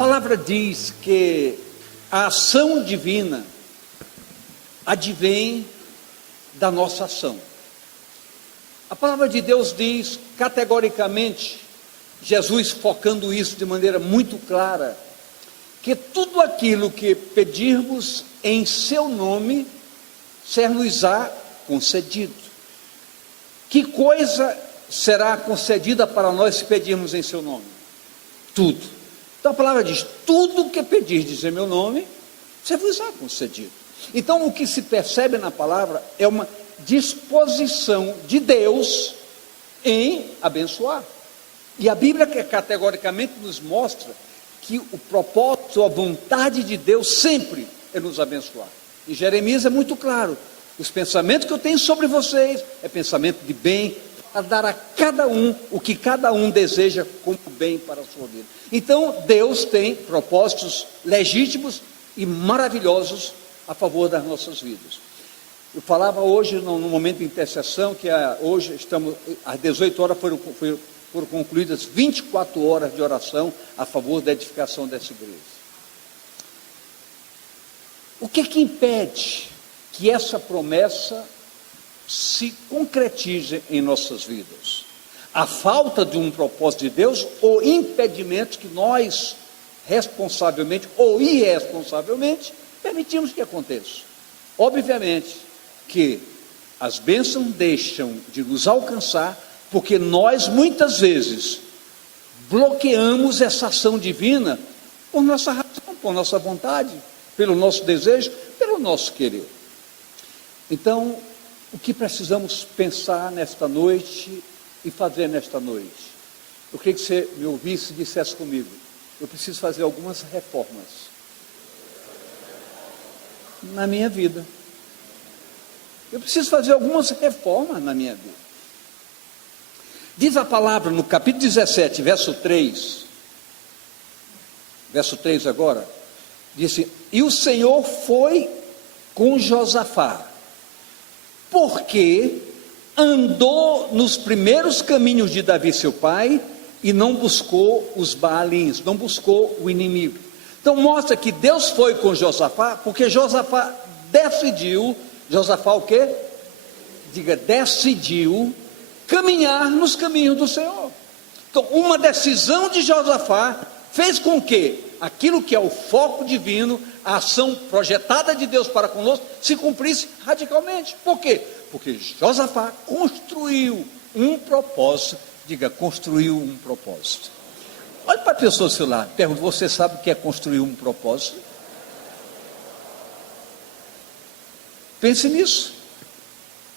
palavra diz que a ação divina advém da nossa ação. A palavra de Deus diz categoricamente, Jesus focando isso de maneira muito clara, que tudo aquilo que pedirmos em seu nome, ser-nos-á concedido. Que coisa será concedida para nós se pedirmos em seu nome? Tudo. Então a palavra diz, tudo que pedirdes em meu nome, ser-vos-á concedido. Então o que se percebe na palavra é uma disposição de Deus em abençoar. E a Bíblia que categoricamente nos mostra que o propósito, a vontade de Deus sempre é nos abençoar. Em Jeremias é muito claro, os pensamentos que eu tenho sobre vocês é pensamento de bem, para dar a cada um o que cada um deseja como bem para a sua vida. Então Deus tem propósitos legítimos e maravilhosos a favor das nossas vidas. Eu falava hoje no momento de intercessão que hoje estamos às 18 horas foram concluídas 24 horas de oração a favor da edificação dessa igreja. O que impede que essa promessa se concretize em nossas vidas? A falta de um propósito de Deus ou impedimentos que nós, responsavelmente ou irresponsavelmente, permitimos que aconteça. Obviamente que as bênçãos deixam de nos alcançar porque nós muitas vezes bloqueamos essa ação divina por nossa razão, por nossa vontade, pelo nosso desejo, pelo nosso querer. Então, o que precisamos pensar nesta noite e fazer nesta noite? Eu queria que você me ouvisse e dissesse comigo, eu preciso fazer algumas reformas na minha vida. Eu preciso fazer algumas reformas na minha vida. Diz a palavra no capítulo 17, verso 3 agora, diz assim, e o Senhor foi com Josafá, porque andou nos primeiros caminhos de Davi seu pai, e não buscou os Baalins, não buscou o inimigo. Então mostra que Deus foi com Josafá, porque Josafá decidiu, Josafá o quê? Diga, decidiu caminhar nos caminhos do Senhor. Então uma decisão de Josafá fez com que aquilo que é o foco divino, a ação projetada de Deus para conosco, se cumprisse radicalmente. Por quê? Porque Josafá construiu um propósito, diga, construiu um propósito. Olhe para a pessoa do seu lado, pergunta, você sabe o que é construir um propósito? Pense nisso.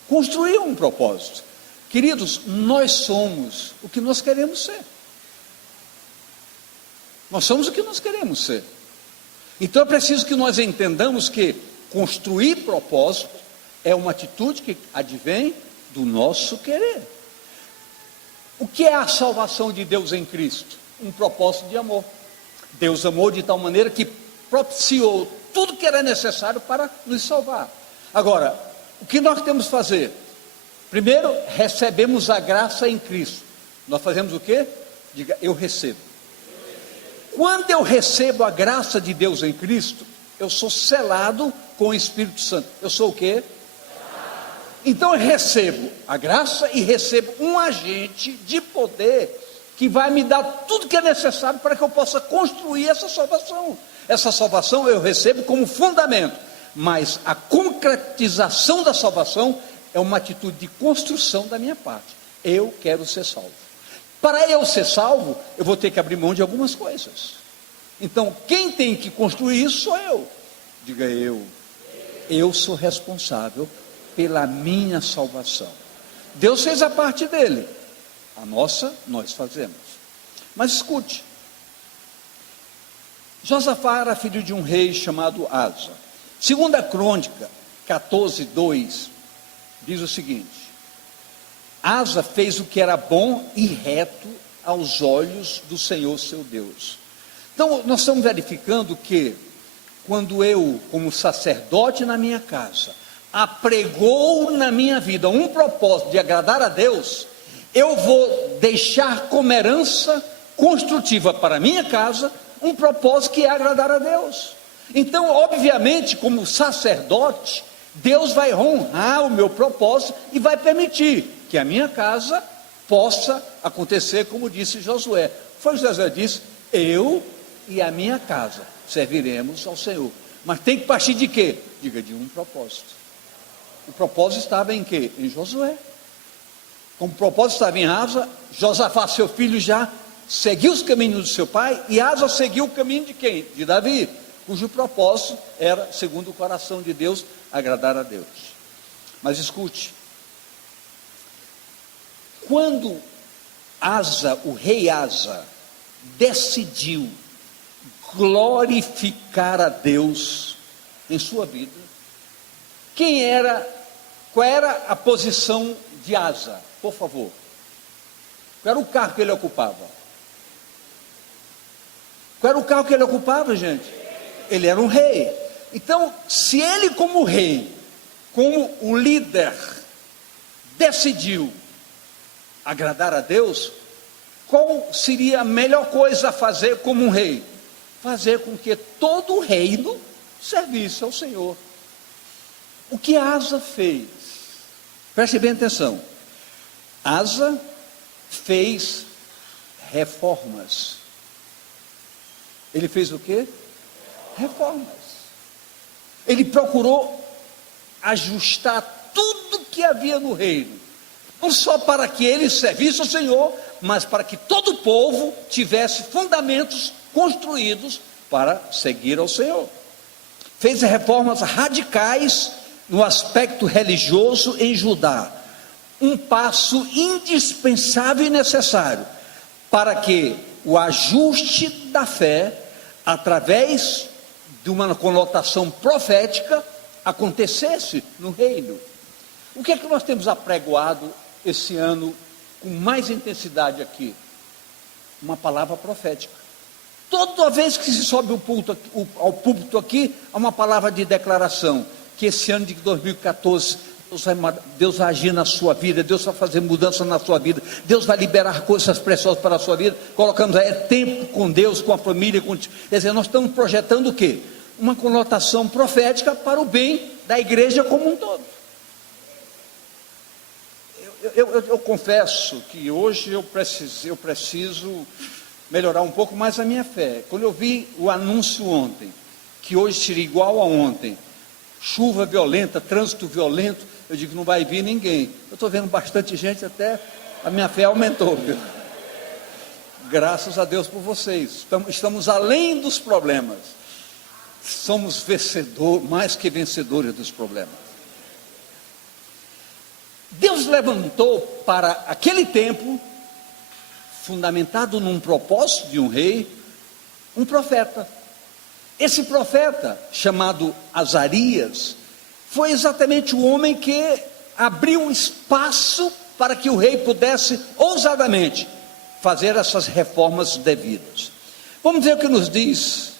Construir um propósito. Queridos, nós somos o que nós queremos ser. Nós somos o que nós queremos ser. Então é preciso que nós entendamos que construir propósito é uma atitude que advém do nosso querer. O que é a salvação de Deus em Cristo? Um propósito de amor. Deus amou de tal maneira que propiciou tudo que era necessário para nos salvar. Agora, o que nós temos que fazer? Primeiro, recebemos a graça em Cristo. Nós fazemos o quê? Diga, eu recebo. Quando eu recebo a graça de Deus em Cristo, eu sou selado com o Espírito Santo. Eu sou o quê? Então eu recebo a graça e recebo um agente de poder que vai me dar tudo que é necessário para que eu possa construir essa salvação. Essa salvação eu recebo como fundamento, mas a concretização da salvação é uma atitude de construção da minha parte. Eu quero ser salvo. Para eu ser salvo, eu vou ter que abrir mão de algumas coisas. Então, quem tem que construir isso sou eu. Diga eu. Eu sou responsável pela minha salvação. Deus fez a parte dele. A nossa, nós fazemos. Mas escute. Josafá era filho de um rei chamado Asa. Segunda Crônica 14:2 diz o seguinte: Asa fez o que era bom e reto aos olhos do Senhor seu Deus. Então nós estamos verificando que quando eu, como sacerdote na minha casa, apregou na minha vida um propósito de agradar a Deus, eu vou deixar como herança construtiva para a minha casa um propósito que é agradar a Deus. Então, obviamente, como sacerdote, Deus vai honrar o meu propósito e vai permitir que a minha casa possa acontecer como disse Josué. Foi Josué disse: eu e a minha casa serviremos ao Senhor. Mas tem que partir de quê? Diga, de um propósito. O propósito estava em quê? Em Josué. Como o propósito estava em Asa, Josafá, seu filho, já seguiu os caminhos do seu pai, e Asa seguiu o caminho de quem? De Davi, cujo propósito era, segundo o coração de Deus, agradar a Deus. Mas escute, quando Asa, o rei Asa, decidiu glorificar a Deus em sua vida, qual era a posição de Asa? Por favor, qual era o cargo que ele ocupava? Qual era o cargo que ele ocupava, gente? Ele era um rei. Então, se ele como rei, como o líder, decidiu agradar a Deus, qual seria a melhor coisa a fazer como um rei? Fazer com que todo o reino servisse ao Senhor. O que Asa fez? Preste bem atenção. Asa fez reformas. Ele fez o quê? Reformas. Ele procurou ajustar tudo que havia no reino, não só para que ele servisse ao Senhor, mas para que todo o povo tivesse fundamentos construídos para seguir ao Senhor. Fez reformas radicais no aspecto religioso em Judá, um passo indispensável e necessário para que o ajuste da fé, através de uma conotação profética, acontecesse no reino. O que é que nós temos apregoado esse ano com mais intensidade aqui? Uma palavra profética. Toda vez que se sobe ao púlpito aqui, há uma palavra de declaração, que esse ano de 2014, Deus vai agir na sua vida, Deus vai fazer mudança na sua vida, Deus vai liberar coisas preciosas para a sua vida. Colocamos aí tempo com Deus, com a família, quer dizer, nós estamos projetando o quê? Uma conotação profética para o bem da igreja como um todo. Eu confesso que hoje eu preciso melhorar um pouco mais a minha fé. Quando eu vi o anúncio ontem, que hoje seria igual a ontem, chuva violenta, trânsito violento, eu digo, não vai vir ninguém. Eu estou vendo bastante gente, até a minha fé aumentou, viu? Graças a Deus por vocês. Estamos além dos problemas. Somos vencedores, mais que vencedores dos problemas. Deus levantou para aquele tempo, fundamentado num propósito de um rei, um profeta. Esse profeta, chamado Azarias, foi exatamente o homem que abriu espaço para que o rei pudesse ousadamente fazer essas reformas devidas. Vamos ver o que nos diz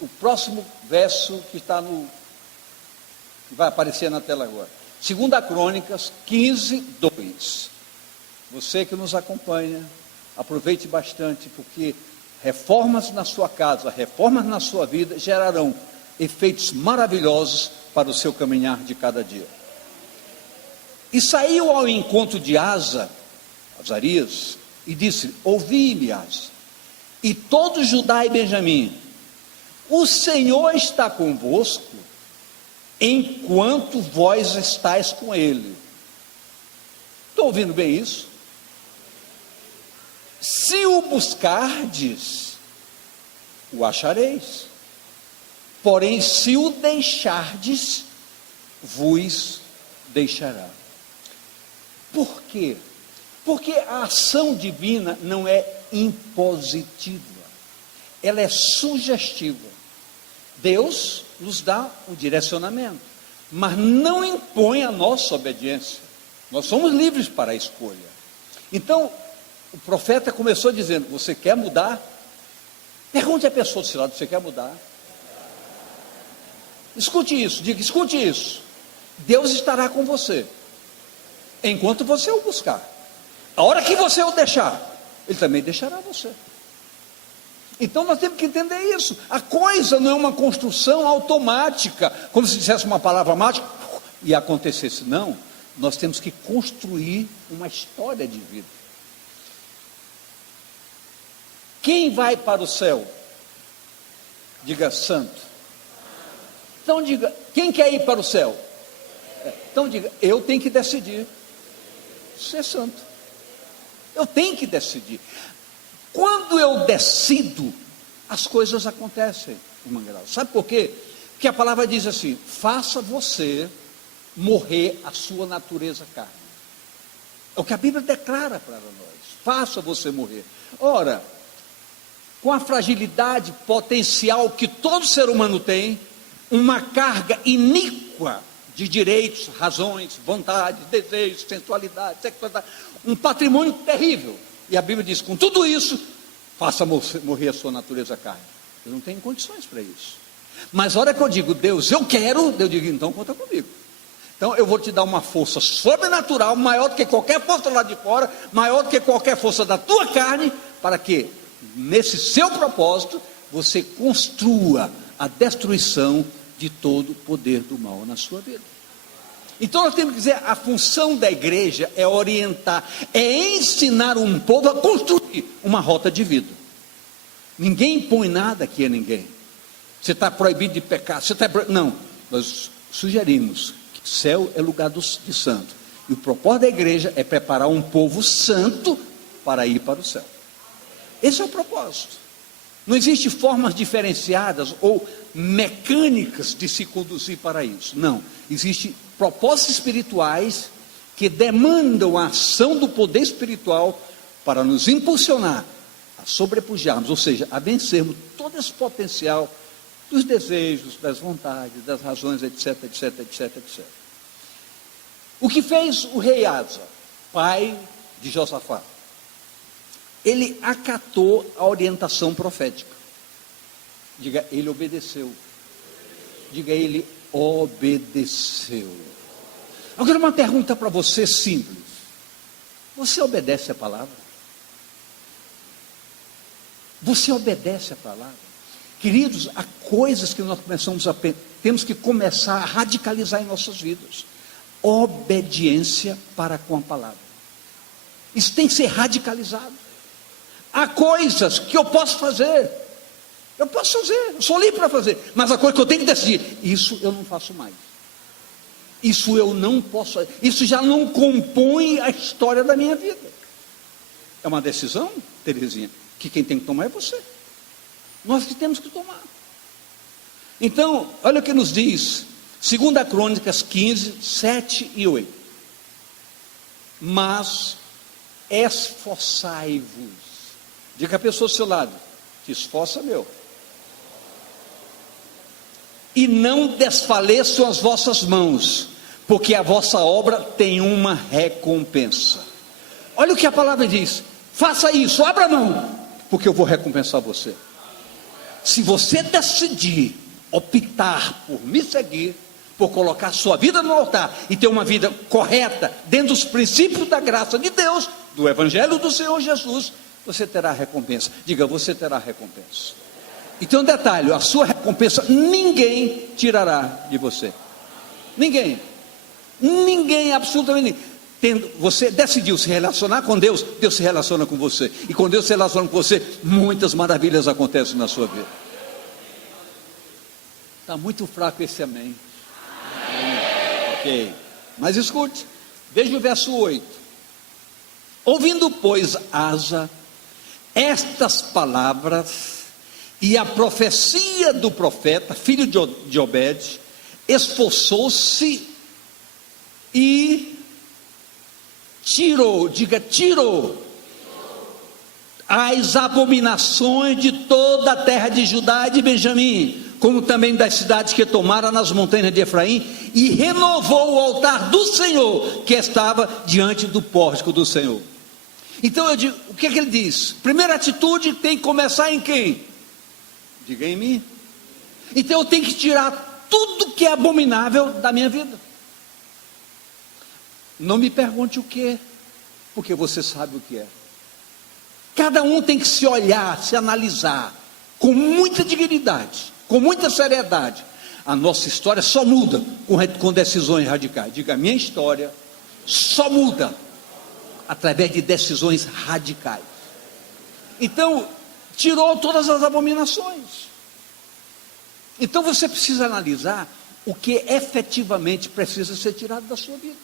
o próximo verso que que vai aparecer na tela agora. 2 Crônicas 15, 2. Você que nos acompanha, aproveite bastante, porque reformas na sua casa, reformas na sua vida gerarão efeitos maravilhosos para o seu caminhar de cada dia. E saiu ao encontro de Azarias, e disse: ouvi-me, Asa, e todo Judá e Benjamim, o Senhor está convosco, enquanto vós estáis com ele. Estou ouvindo bem isso? Se o buscardes, o achareis. Porém, se o deixardes, vos deixará. Por quê? Porque a ação divina não é impositiva, ela é sugestiva. Deus nos dá um direcionamento, mas não impõe a nossa obediência. Nós somos livres para a escolha. Então, o profeta começou dizendo: você quer mudar? Pergunte à pessoa do seu lado: você quer mudar? Escute isso, diga, escute isso. Deus estará com você, enquanto você o buscar. A hora que você o deixar, Ele também deixará você. Então nós temos que entender isso. A coisa não é uma construção automática, como se dissesse uma palavra mágica e acontecesse. Não, nós temos que construir uma história de vida. Quem vai para o céu? Diga santo. Então diga, quem quer ir para o céu? Então diga, eu tenho que decidir ser santo. Eu tenho que decidir. Quando eu decido, as coisas acontecem, irmã Graça. Sabe por quê? Porque a palavra diz assim: faça você morrer a sua natureza carne. É o que a Bíblia declara para nós. Faça você morrer. Ora, com a fragilidade potencial que todo ser humano tem, uma carga iníqua de direitos, razões, vontades, desejos, sensualidade, sexualidade, um patrimônio terrível. E a Bíblia diz, com tudo isso, faça morrer a sua natureza carne. Eu não tenho condições para isso. Mas a hora que eu digo, Deus, eu quero, eu digo, então conta comigo. Então eu vou te dar uma força sobrenatural, maior do que qualquer força lá de fora, maior do que qualquer força da tua carne, para que, nesse seu propósito, você construa a destruição de todo o poder do mal na sua vida. Então nós temos que dizer, a função da igreja é orientar, é ensinar um povo a construir uma rota de vida. Ninguém impõe nada aqui a ninguém. Você está proibido de pecar, não, nós sugerimos que o céu é lugar de santo, e o propósito da igreja é preparar um povo santo para ir para o céu. Esse é o propósito. Não existe formas diferenciadas ou mecânicas de se conduzir para isso. Não, existem propósitos espirituais que demandam a ação do poder espiritual para nos impulsionar a sobrepujarmos, ou seja, a vencermos todo esse potencial dos desejos, das vontades, das razões, etc, etc, etc, etc. O que fez o rei Asa, pai de Josafá? Ele acatou a orientação profética. Diga, ele obedeceu. Diga, ele obedeceu. Agora uma pergunta para você simples. Você obedece a palavra? Você obedece a palavra? Queridos, há coisas que nós temos que começar a radicalizar em nossas vidas. Obediência para com a palavra. Isso tem que ser radicalizado. Há coisas que eu posso fazer, eu sou livre para fazer, mas a coisa que eu tenho que decidir, isso eu não faço mais, isso eu não posso fazer, isso já não compõe a história da minha vida. É uma decisão, Terezinha, que quem tem que tomar é você, nós que temos que tomar. Então, olha o que nos diz 2 Crônicas 15, 7 e 8. Mas esforçai-vos. Diga a pessoa ao seu lado, te esforça, meu. E não desfaleçam as vossas mãos, porque a vossa obra tem uma recompensa. Olha o que a palavra diz, faça isso, abra a mão, porque eu vou recompensar você. Se você decidir optar por me seguir, por colocar sua vida no altar e ter uma vida correta, dentro dos princípios da graça de Deus, do Evangelho do Senhor Jesus, você terá recompensa. Diga, você terá recompensa. Então um detalhe, a sua recompensa ninguém tirará de você. Ninguém, absolutamente ninguém. Você decidiu se relacionar com Deus, Deus se relaciona com você. E quando Deus se relaciona com você, muitas maravilhas acontecem na sua vida. Está muito fraco esse amém. Ok, mas escute, veja o verso 8. Ouvindo, pois, Asa estas palavras e a profecia do profeta, filho de Obed, esforçou-se e tirou, diga, tirou as abominações de toda a terra de Judá e de Benjamim, como também das cidades que tomara nas montanhas de Efraim, e renovou o altar do Senhor, que estava diante do pórtico do Senhor. Então eu digo, o que é que ele diz? Primeira atitude tem que começar em quem? Diga, em mim. Então eu tenho que tirar tudo que é abominável da minha vida. Não me pergunte o que é, porque você sabe o que é. Cada um tem que se olhar, se analisar. com muita dignidade, com muita seriedade, a nossa história só muda com decisões radicais. Diga, a minha história só muda através de decisões radicais. Então, tirou todas as abominações. Então você precisa analisar o que efetivamente precisa ser tirado da sua vida.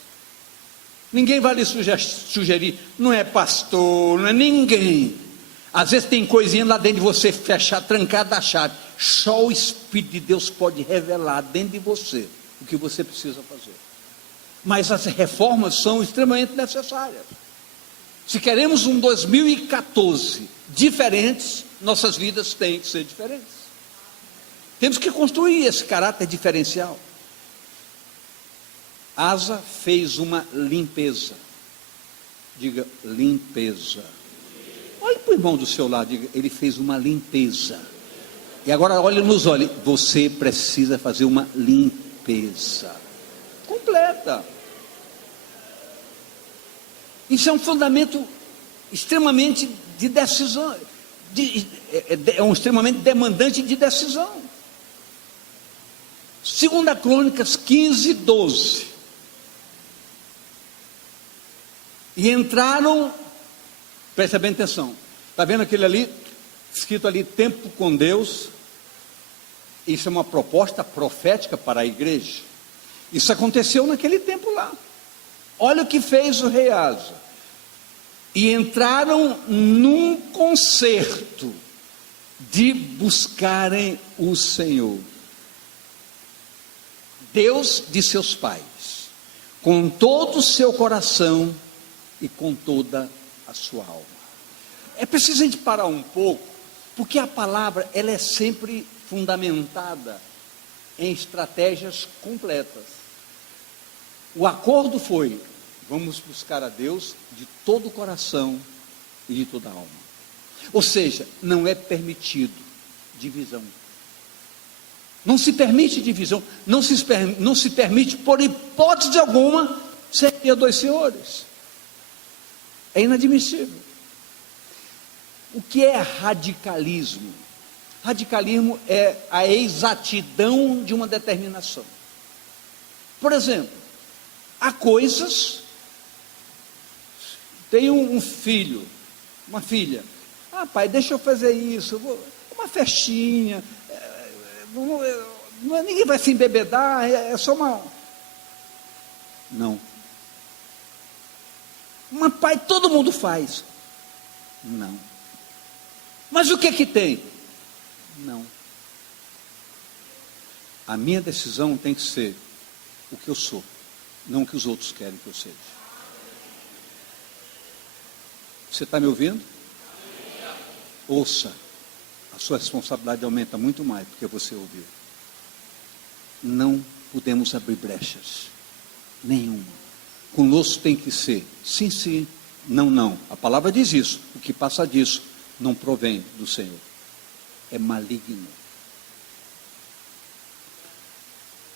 Ninguém vai lhe sugerir, não é pastor, não é ninguém. Às vezes tem coisinha lá dentro de você, fechar, trancada a chave. Só o Espírito de Deus pode revelar dentro de você o que você precisa fazer. Mas as reformas são extremamente necessárias. Se queremos um 2014 diferentes, nossas vidas têm que ser diferentes. Temos que construir esse caráter diferencial. Asa fez uma limpeza. Diga, limpeza. Olhe para o irmão do seu lado, diga, ele fez uma limpeza. E agora olhe nos olhos, você precisa fazer uma limpeza completa. Isso é um fundamento extremamente de decisão, extremamente demandante de decisão. 2 Crônicas 15, 12. E entraram, presta bem atenção, está vendo aquele ali, escrito ali, tempo com Deus? Isso é uma proposta profética para a igreja. Isso aconteceu naquele tempo lá. Olha o que fez o rei Asa. E entraram num concerto de buscarem o Senhor, Deus de seus pais, com todo o seu coração e com toda a sua alma. É preciso a gente parar um pouco, porque a palavra ela é sempre fundamentada em estratégias completas. O acordo foi: vamos buscar a Deus de todo o coração e de toda a alma. Ou seja, não é permitido divisão. Não se permite divisão, não se permite, por hipótese alguma, servir a dois senhores. É inadmissível. O que é radicalismo? Radicalismo é a exatidão de uma determinação. Por exemplo, há coisas. Tem um filho, uma filha. Ah, pai, deixa eu fazer isso. Uma festinha. Ninguém vai se embebedar. É só uma. Não. Mas, pai, todo mundo faz. Não. Mas o que que tem? Não. A minha decisão tem que ser o que eu sou, não o que os outros querem que eu seja. Você está me ouvindo? Ouça, a sua responsabilidade aumenta muito mais porque você ouviu. Não podemos abrir brechas, nenhuma. Conosco tem que ser sim, sim, não, não. A palavra diz isso, o que passa disso não provém do Senhor, é maligno.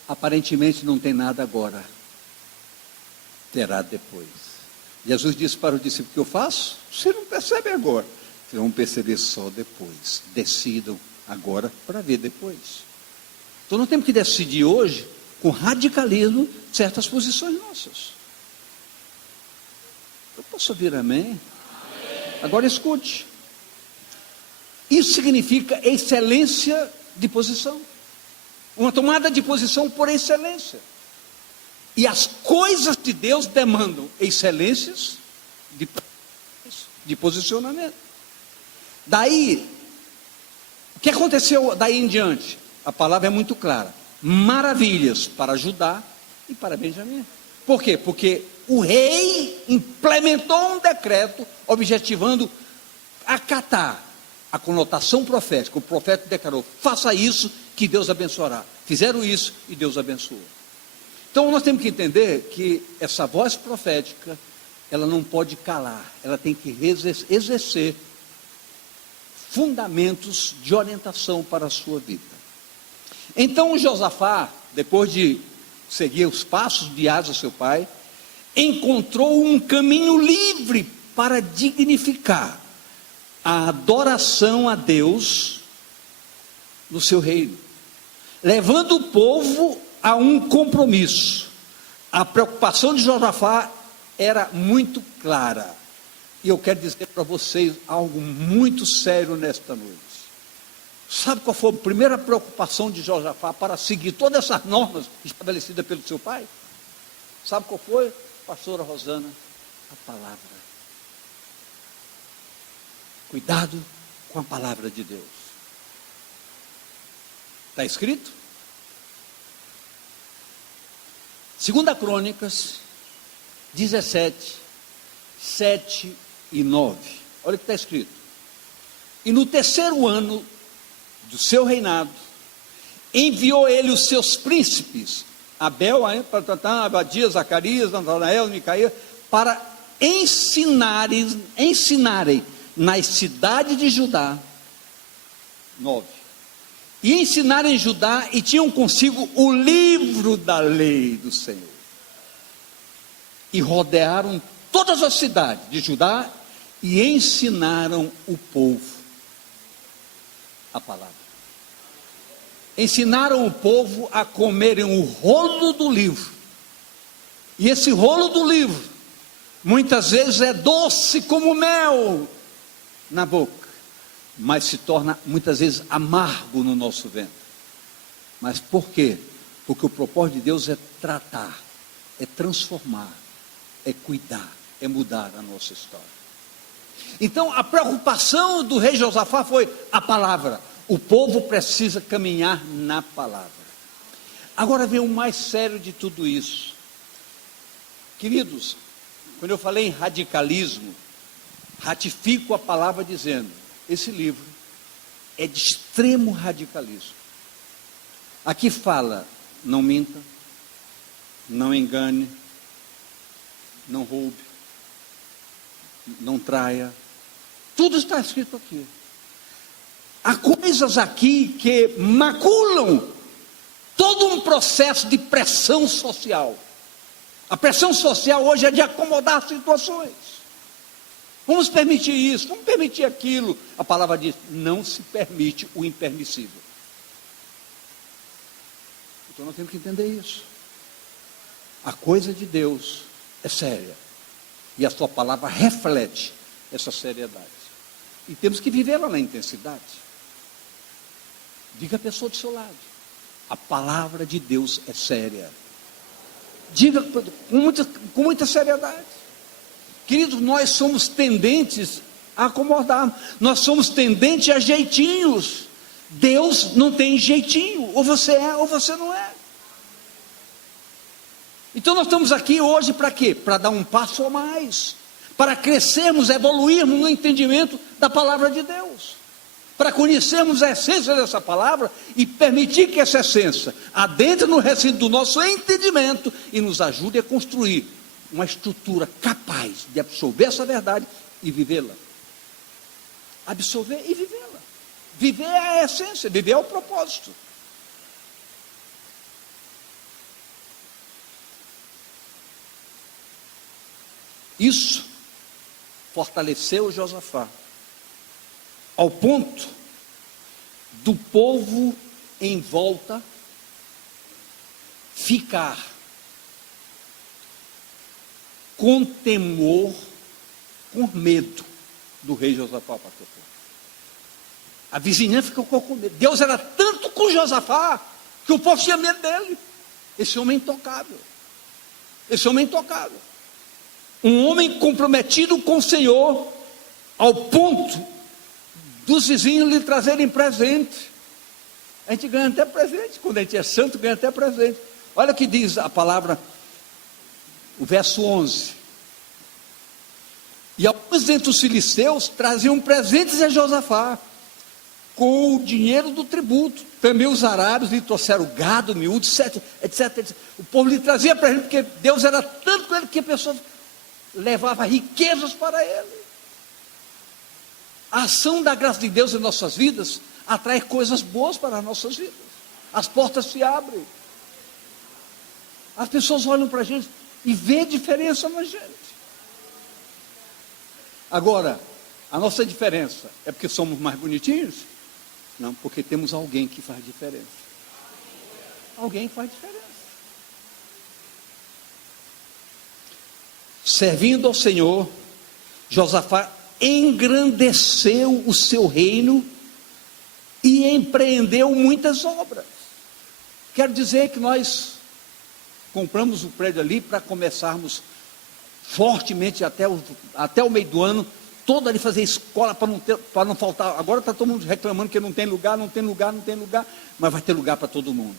Aparentemente não tem nada agora, terá depois. Jesus disse para o discípulo: o que eu faço? Você não percebe agora, vocês vão perceber só depois. Decidam agora para ver depois. Então nós temos que decidir hoje, com radicalismo, certas posições nossas. Eu posso ouvir amém? Agora escute. Isso significa excelência de posição. Uma tomada de posição por excelência. E as coisas de Deus demandam excelências de posicionamento. Daí, o que aconteceu daí em diante? A palavra é muito clara. Maravilhas para Judá e para Benjamim. Por quê? Porque o rei implementou um decreto objetivando acatar a conotação profética. O profeta declarou: faça isso que Deus abençoará. Fizeram isso e Deus abençoou. Então nós temos que entender que essa voz profética, ela não pode calar, ela tem que exercer fundamentos de orientação para a sua vida. Então Josafá, depois de seguir os passos de Asa, seu pai, encontrou um caminho livre para dignificar a adoração a Deus no seu reino, levando o povo a um compromisso. A preocupação de Josafá era muito clara. E eu quero dizer para vocês algo muito sério nesta noite. Sabe qual foi a primeira preocupação de Josafá para seguir todas essas normas estabelecidas pelo seu pai? Sabe qual foi, pastora Rosana? A palavra. Cuidado com a palavra de Deus. Está escrito? 2 Crônicas 17, 7 e 9. Olha o que está escrito. E no terceiro ano do seu reinado, enviou ele os seus príncipes, Abel, Abadias, Zacarias, Natanael, Micaías, para ensinarem nas cidades de Judá. 9. E ensinarem Judá, e tinham consigo o livro da lei do Senhor. E rodearam todas as cidades de Judá e ensinaram o povo a palavra. Ensinaram o povo a comerem o rolo do livro. E esse rolo do livro, muitas vezes é doce como mel na boca, mas se torna muitas vezes amargo no nosso ventre. Mas por quê? Porque o propósito de Deus é tratar, é transformar, é cuidar, é mudar a nossa história. Então a preocupação do rei Josafá foi a palavra. O povo precisa caminhar na palavra. Agora vem o mais sério de tudo isso. Queridos, quando eu falei em radicalismo, ratifico a palavra dizendo, esse livro é de extremo radicalismo. Aqui fala, não minta, não engane, não roube, não traia. Tudo está escrito aqui. Há coisas aqui que maculam todo um processo de pressão social. A pressão social hoje é de acomodar situações. Vamos permitir isso, vamos permitir aquilo. A palavra diz, não se permite o impermissível. Então nós temos que entender isso. A coisa de Deus é séria. E a sua palavra reflete essa seriedade. E temos que vivê-la na intensidade. Diga a pessoa do seu lado, a palavra de Deus é séria. Diga com muita seriedade. Queridos, nós somos tendentes a acomodar, nós somos tendentes a jeitinhos. Deus não tem jeitinho, ou você é ou você não é. Então nós estamos aqui hoje para quê? Para dar um passo a mais, para crescermos, evoluirmos no entendimento da palavra de Deus, para conhecermos a essência dessa palavra e permitir que essa essência adentre no recinto do nosso entendimento e nos ajude a construir uma estrutura capaz de absorver essa verdade e vivê-la. Absorver e vivê-la. Viver é a essência, viver é o propósito. Isso fortaleceu Josafá, ao ponto do povo em volta ficar com temor, com medo do rei Josafá. A vizinhança ficou com medo. Deus era tanto com Josafá que o povo tinha medo dele. Esse homem é intocável. Esse homem é intocável. Um homem comprometido com o Senhor, ao ponto dos vizinhos lhe trazerem presente. A gente ganha até presente, quando a gente é santo, ganha até presente. Olha o que diz a palavra, o verso 11. E alguns dentre os filisteus traziam presentes a Josafá, com o dinheiro do tributo. Também os arábios lhe trouxeram gado, miúdo, etc. O povo lhe trazia presente, porque Deus era tanto com ele que a pessoa levava riquezas para ele. A ação da graça de Deus em nossas vidas atrai coisas boas para as nossas vidas. As portas se abrem. As pessoas olham para a gente e vê diferença na gente. Agora, a nossa diferença é porque somos mais bonitinhos? Não, porque temos alguém que faz diferença. Alguém faz diferença. Servindo ao Senhor, Josafá engrandeceu o seu reino e empreendeu muitas obras. Quero dizer que nós compramos o prédio ali para começarmos fortemente até o meio do ano, todo ali fazer escola para não faltar. Agora está todo mundo reclamando que não tem lugar, mas vai ter lugar para todo mundo.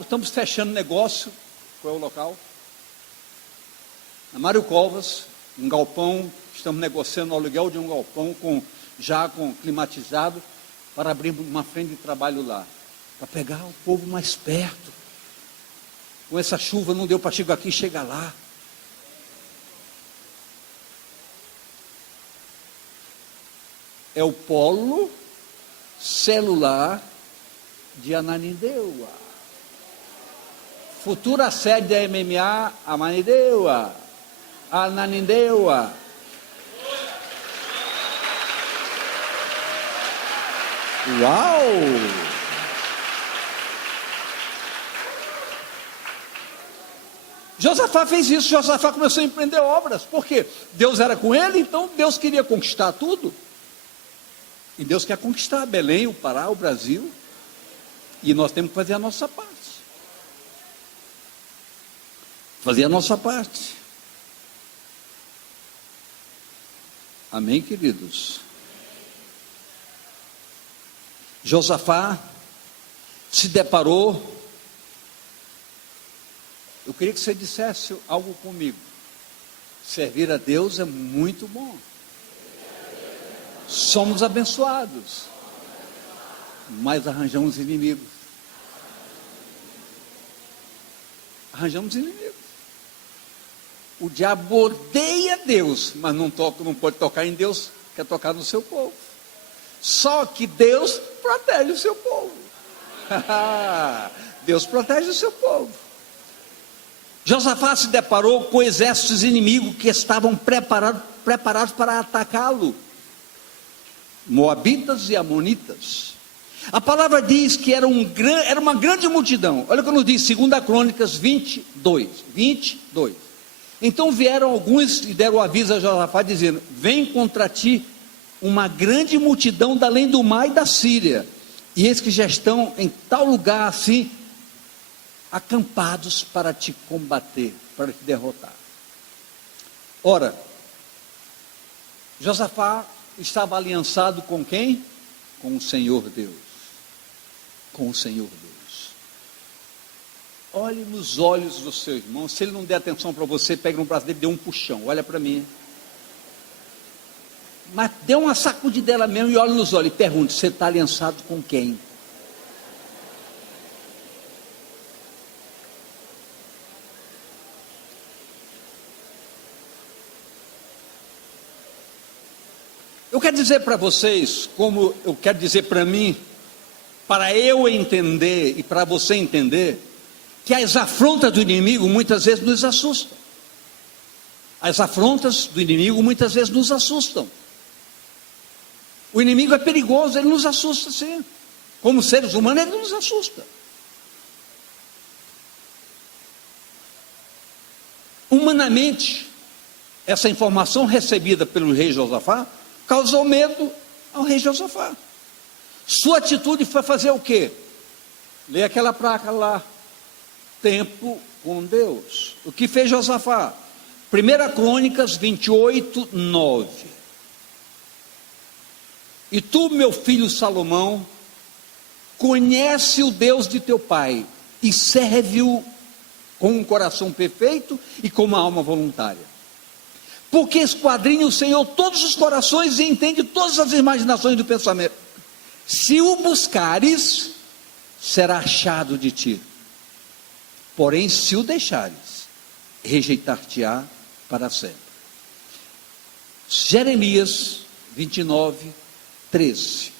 Estamos fechando negócio. Qual é o local? Na Mário Covas, um galpão. Estamos negociando o aluguel de um galpão já com climatizado, para abrir uma frente de trabalho lá, para pegar o povo mais perto. Com essa chuva não deu para chegar aqui e chegar lá. É o polo celular de Ananindeua. Futura sede da MMA, Ananindeua. Uau! Josafá fez isso. Josafá começou a empreender obras. Por quê? Deus era com ele, então Deus queria conquistar tudo. E Deus quer conquistar Belém, o Pará, o Brasil. E nós temos que fazer a nossa parte. Fazer a nossa parte. Amém, queridos? Josafá se deparou. Eu queria que você dissesse algo comigo. Servir a Deus é muito bom. Somos abençoados, mas arranjamos inimigos. O diabo odeia Deus, mas não pode tocar em Deus, quer tocar no seu povo. Só que Deus protege o seu povo. Deus protege o seu povo. Josafá se deparou com exércitos inimigos que estavam preparados para atacá-lo. Moabitas e amonitas. A palavra diz que era uma grande multidão. Olha o que nos diz, 2 Crônicas 22. Então vieram alguns e deram aviso a Josafá, dizendo: vem contra ti uma grande multidão da além do mar e da Síria, e eis que já estão em tal lugar assim, acampados para te combater, para te derrotar. Ora, Josafá estava aliançado com quem? Com o Senhor Deus. Com o Senhor Deus. Olhe nos olhos do seu irmão. Se ele não der atenção para você, pega no braço dele e dê um puxão. Olha para mim. Mas dê uma sacudidela mesmo e olhe nos olhos e pergunte: você está aliançado com quem? Eu quero dizer para vocês, como eu quero dizer para mim, para eu entender e para você entender, que as afrontas do inimigo muitas vezes nos assustam. As afrontas do inimigo muitas vezes nos assustam. O inimigo é perigoso, ele nos assusta sim. Como seres humanos, ele nos assusta. Humanamente, essa informação recebida pelo rei Josafá causou medo ao rei Josafá. Sua atitude foi fazer o quê? Lê aquela placa lá: tempo com Deus. O que fez Josafá? 1 Crônicas 28, 9. E tu, meu filho Salomão, conhece o Deus de teu pai e serve-o com um coração perfeito e com uma alma voluntária. Porque esquadrinha o Senhor todos os corações e entende todas as imaginações do pensamento. Se o buscares, será achado de ti. Porém, se o deixares, rejeitar-te-á para sempre. Jeremias 29, 13.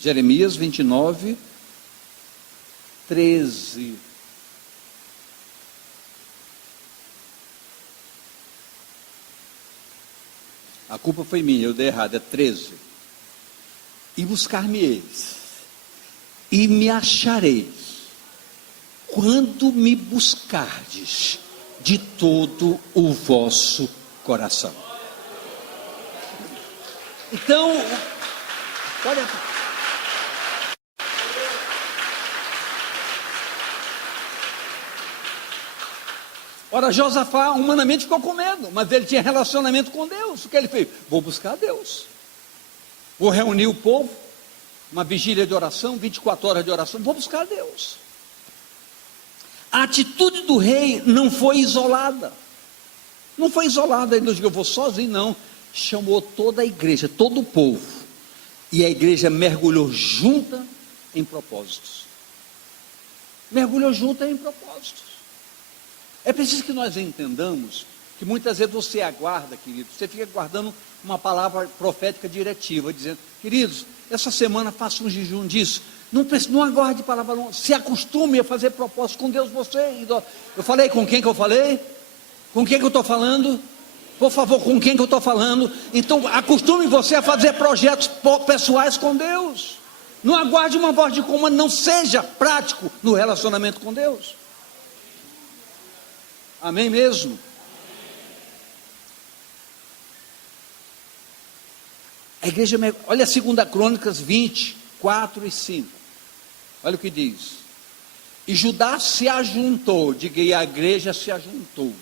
Jeremias 29, 13. A culpa foi minha, eu dei errado, é 13. E buscar-me-eis, e me achareis, quando me buscardes de todo o vosso coração. Então, olha. Ora, Josafá humanamente ficou com medo, mas ele tinha relacionamento com Deus. O que ele fez? Vou buscar Deus. Vou reunir o povo, uma vigília de oração, 24 horas de oração, vou buscar Deus. A atitude do rei não foi isolada. Não foi isolada, ele não disse, eu vou sozinho, não. Chamou toda a igreja, todo o povo. E a igreja mergulhou junta em propósitos. Mergulhou junta em propósitos. É preciso que nós entendamos que muitas vezes você aguarda, querido, você fica guardando uma palavra profética diretiva, dizendo, queridos, essa semana faça um jejum disso. Não aguarde palavra, não. Se acostume a fazer propósito com Deus, você. Eu falei com quem que eu falei? Com quem que eu estou falando? Por favor, com quem que eu estou falando? Então, acostume você a fazer projetos pessoais com Deus. Não aguarde uma voz de comando, não seja prático no relacionamento com Deus. Amém mesmo? A igreja, olha 2 Crônicas 20, 4 e 5. Olha o que diz. E Judá se ajuntou, diga, e a igreja se ajuntou,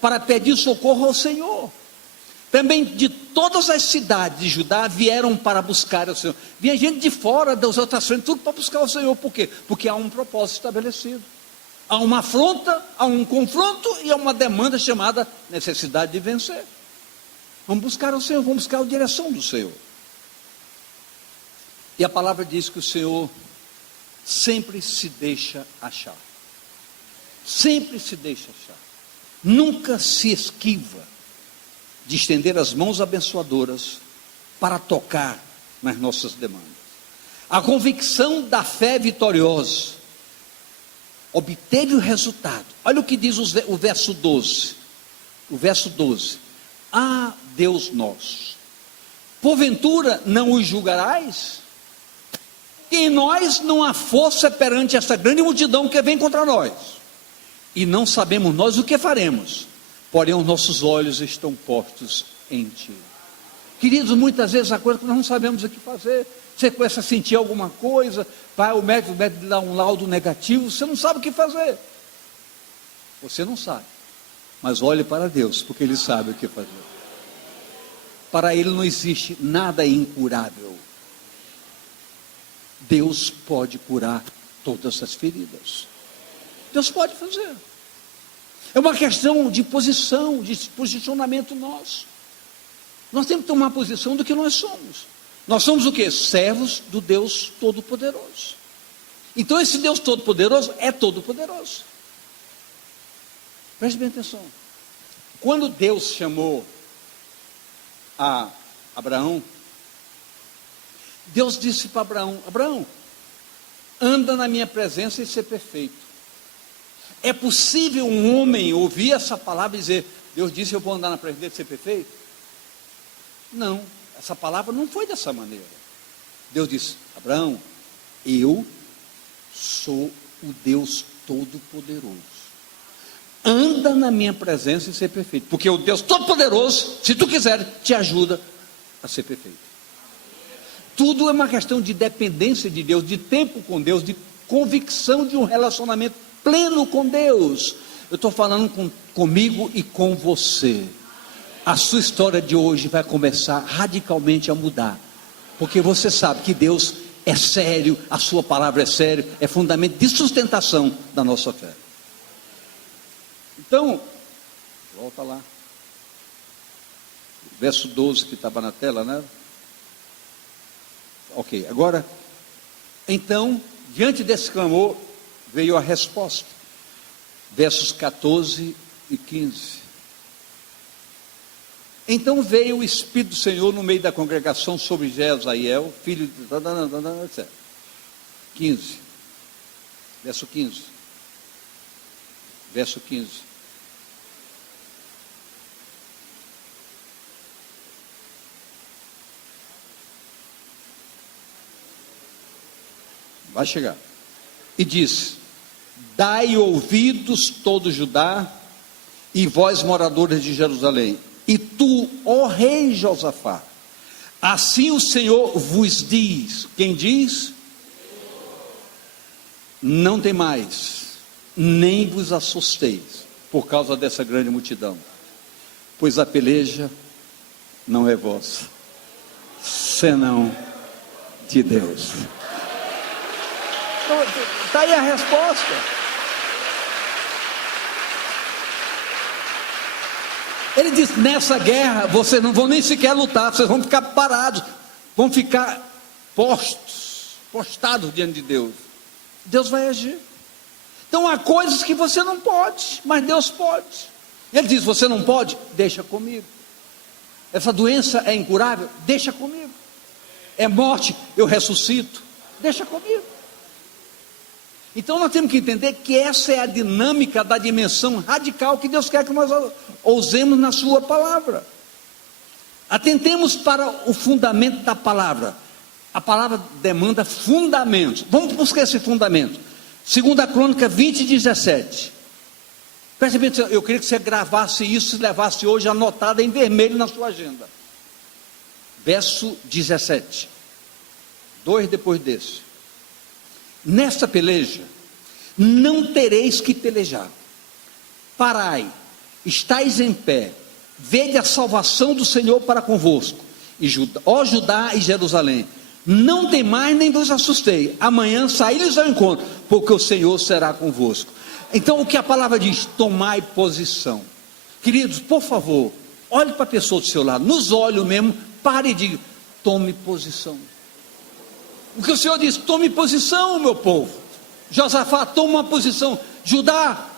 para pedir socorro ao Senhor. Também de todas as cidades de Judá vieram para buscar o Senhor. Vinha gente de fora das outras frentes, tudo para buscar o Senhor. Por quê? Porque há um propósito estabelecido. Há uma afronta, há um confronto e há uma demanda chamada necessidade de vencer. Vamos buscar o Senhor, vamos buscar a direção do Senhor. E a palavra diz que o Senhor sempre se deixa achar. Sempre se deixa achar. Nunca se esquiva de estender as mãos abençoadoras para tocar nas nossas demandas. A convicção da fé vitoriosa obteve o resultado. Olha o que diz o verso 12. O verso 12. Ah, Deus nosso, porventura não os julgarás? Que em nós não há força perante esta grande multidão que vem contra nós. E não sabemos nós o que faremos, porém os nossos olhos estão postos em Ti. Queridos, muitas vezes a coisa que nós não sabemos o que fazer. Você começa a sentir alguma coisa, vai o médico dá um laudo negativo, você não sabe o que fazer. Você não sabe, mas olhe para Deus, porque Ele sabe o que fazer. Para Ele não existe nada incurável. Deus pode curar todas as feridas. Deus pode fazer. É uma questão de posição, de posicionamento nosso. Nós temos que tomar posição do que nós somos. Nós somos o quê? Servos do Deus Todo-Poderoso. Então esse Deus Todo-Poderoso é Todo-Poderoso. Preste bem atenção. Quando Deus chamou a Abraão, Deus disse para Abraão, Abraão, anda na minha presença e ser perfeito. É possível um homem ouvir essa palavra e dizer, Deus disse eu vou andar na presença dele e ser perfeito? Não, essa palavra não foi dessa maneira. Deus disse, Abraão, eu sou o Deus Todo-Poderoso. Anda na minha presença e ser perfeito, porque o Deus Todo-Poderoso, se tu quiser, te ajuda a ser perfeito. Tudo é uma questão de dependência de Deus, de tempo com Deus, de convicção de um relacionamento pleno com Deus. Eu estou falando comigo e com você. A sua história de hoje vai começar radicalmente a mudar, porque você sabe que Deus é sério, a sua palavra é sério, é fundamento de sustentação da nossa fé. Então, volta lá, verso 12 que estava na tela, né? Ok, agora, então, diante desse clamor, veio a resposta, versos 14 e 15. Então veio o Espírito do Senhor no meio da congregação sobre Jezael, filho de... etc. 15, verso 15. Verso 15. vai chegar. E disse: dai ouvidos todo Judá, e vós moradores de Jerusalém, e tu, ó rei Josafá, assim o Senhor vos diz. Quem diz? Não temais, nem vos assusteis, por causa dessa grande multidão, pois a peleja não é vossa, senão de Deus. Então, está aí a resposta. Ele diz: nessa guerra, vocês não vão nem sequer lutar, vocês vão ficar parados, vão ficar postados diante de Deus. Deus vai agir. Então há coisas que você não pode, mas Deus pode. Ele diz: você não pode? Deixa comigo. Essa doença é incurável? Deixa comigo. É morte? Eu ressuscito? Deixa comigo. Então nós temos que entender que essa é a dinâmica da dimensão radical que Deus quer que nós ousemos na sua palavra. Atentemos para o fundamento da palavra. A palavra demanda fundamentos. Vamos buscar esse fundamento. 2 Crônica 20:17. Preste bem atenção, eu queria que você gravasse isso e levasse hoje anotado em vermelho na sua agenda. Verso 17. 2 depois desse. Nesta peleja, não tereis que pelejar. Parai, estais em pé, vede a salvação do Senhor para convosco, ó Judá e Jerusalém. Não temais nem vos assustei, amanhã saí-lhes ao encontro, porque o Senhor será convosco. Então o que a palavra diz? Tomai posição. Queridos, por favor, olhe para a pessoa do seu lado, nos olhos mesmo, pare e diga: tome posição. O que o Senhor diz? Tome posição, meu povo. Josafá, toma uma posição. Judá,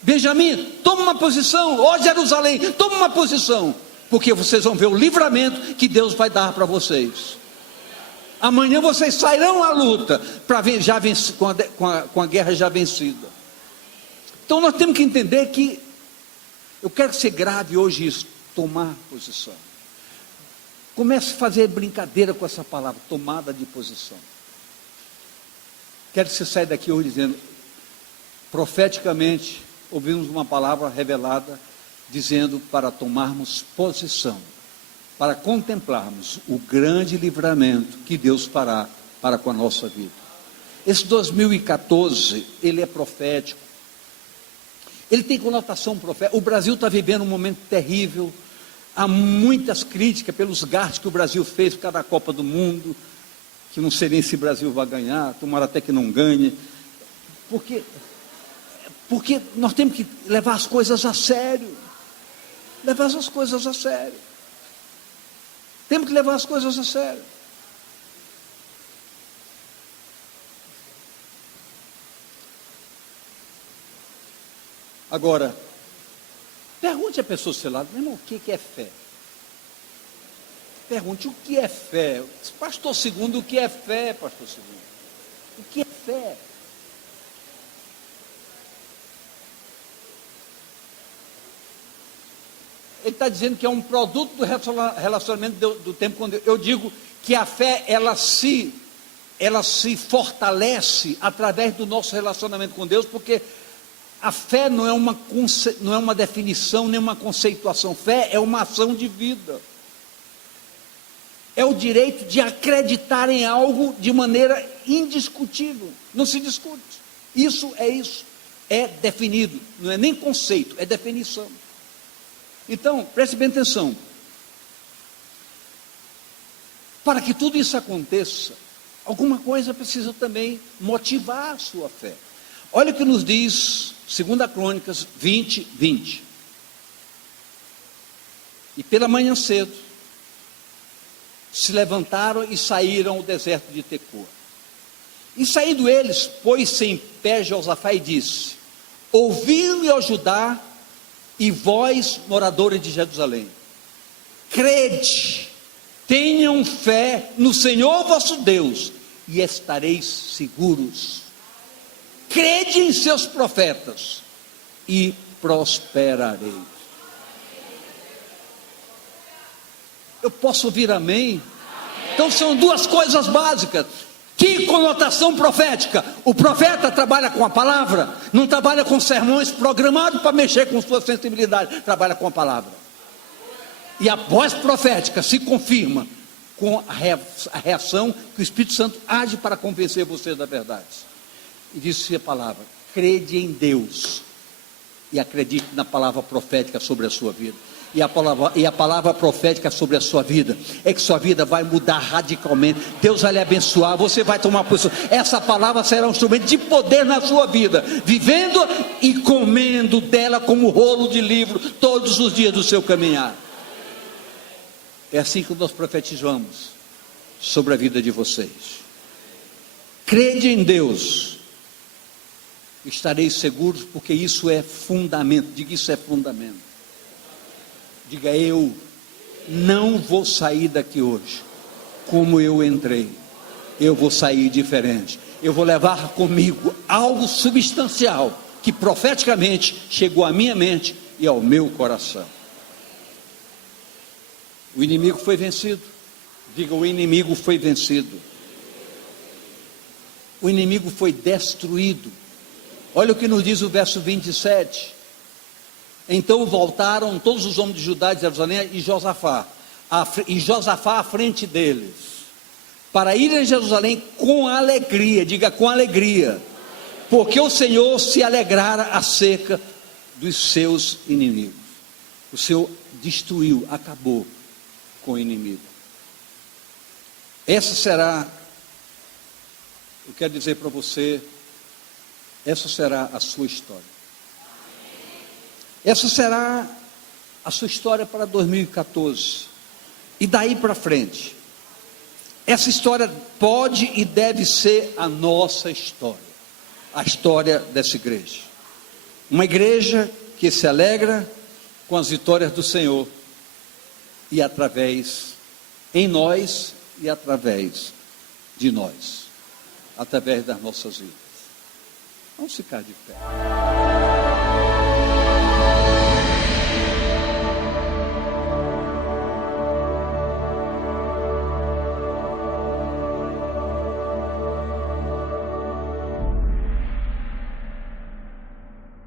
Benjamim, toma uma posição. Ó Jerusalém, toma uma posição, porque vocês vão ver o livramento que Deus vai dar para vocês. Amanhã vocês sairão à luta para ver já com a guerra já vencida. Então nós temos que entender que eu quero que você grave hoje isso: tomar posição. Comece a fazer brincadeira com essa palavra, tomada de posição. Quero que você saia daqui hoje dizendo: profeticamente ouvimos uma palavra revelada dizendo para tomarmos posição, para contemplarmos o grande livramento que Deus fará para com a nossa vida. Esse 2014, ele é profético, ele tem conotação profética. O Brasil está vivendo um momento terrível. Há muitas críticas pelos gastos que o Brasil fez por causa da Copa do Mundo, que não sei nem se o Brasil vai ganhar, tomara até que não ganhe, porque nós temos que levar as coisas a sério, temos que levar as coisas a sério. Agora, pergunte à pessoa do seu lado: meu irmão, o que é fé? Pergunte: o que é fé? Pastor Segundo, o que é fé, pastor Segundo? O que é fé? Ele está dizendo que é um produto do relacionamento do tempo com Deus. Eu digo que a fé, ela se fortalece através do nosso relacionamento com Deus, porque a fé não é uma definição, nem uma conceituação. Fé é uma ação de vida. É o direito de acreditar em algo de maneira indiscutível. Não se discute. Isso. É definido. Não é nem conceito, é definição. Então, preste bem atenção. Para que tudo isso aconteça, alguma coisa precisa também motivar a sua fé. Olha o que nos diz 2 Crônicas 20:20. E pela manhã cedo, se levantaram e saíram ao deserto de Tecoa. E saindo eles, pôs-se em pé Josafá e disse: ouviu-me, ó Judá, e vós, moradores de Jerusalém, crede, tenham fé no Senhor vosso Deus, e estareis seguros. Crede em seus profetas, e prosperareis. Eu posso ouvir amém? Então são duas coisas básicas: Que conotação profética! O profeta trabalha com a palavra, não trabalha com sermões programados para mexer com sua sensibilidade, trabalha com a palavra. E a voz profética se confirma com a reação que o Espírito Santo age para convencer você da verdade. E disse a palavra: crede em Deus e acredite na palavra profética sobre a sua vida. E a palavra profética sobre a sua vida é que sua vida vai mudar radicalmente. Deus vai lhe abençoar, você vai tomar posição. Essa palavra será um instrumento de poder na sua vida, vivendo e comendo dela como rolo de livro todos os dias do seu caminhar. É assim que nós profetizamos sobre a vida de vocês. Crede em Deus, estareis seguros, porque isso é fundamento. Diga: isso é fundamento. Diga: eu não vou sair daqui hoje como eu entrei. Eu vou sair diferente. Eu vou levar comigo algo substancial que profeticamente chegou à minha mente e ao meu coração. O inimigo foi vencido. Diga: o inimigo foi vencido. O inimigo foi destruído. Olha o que nos diz o verso 27. Então voltaram todos os homens de Judá e de Jerusalém e Josafá à frente deles, para irem a Jerusalém com alegria. Diga: com alegria, porque o Senhor se alegrara acerca dos seus inimigos. O Senhor destruiu, acabou com o inimigo. Essa será, eu quero dizer para você, essa será a sua história. Essa será a sua história para 2014. E daí para frente. Essa história pode e deve ser a nossa história. A história dessa igreja. Uma igreja que se alegra com as vitórias do Senhor. E através, em nós e através de nós. Através das nossas vidas. Vamos ficar de pé.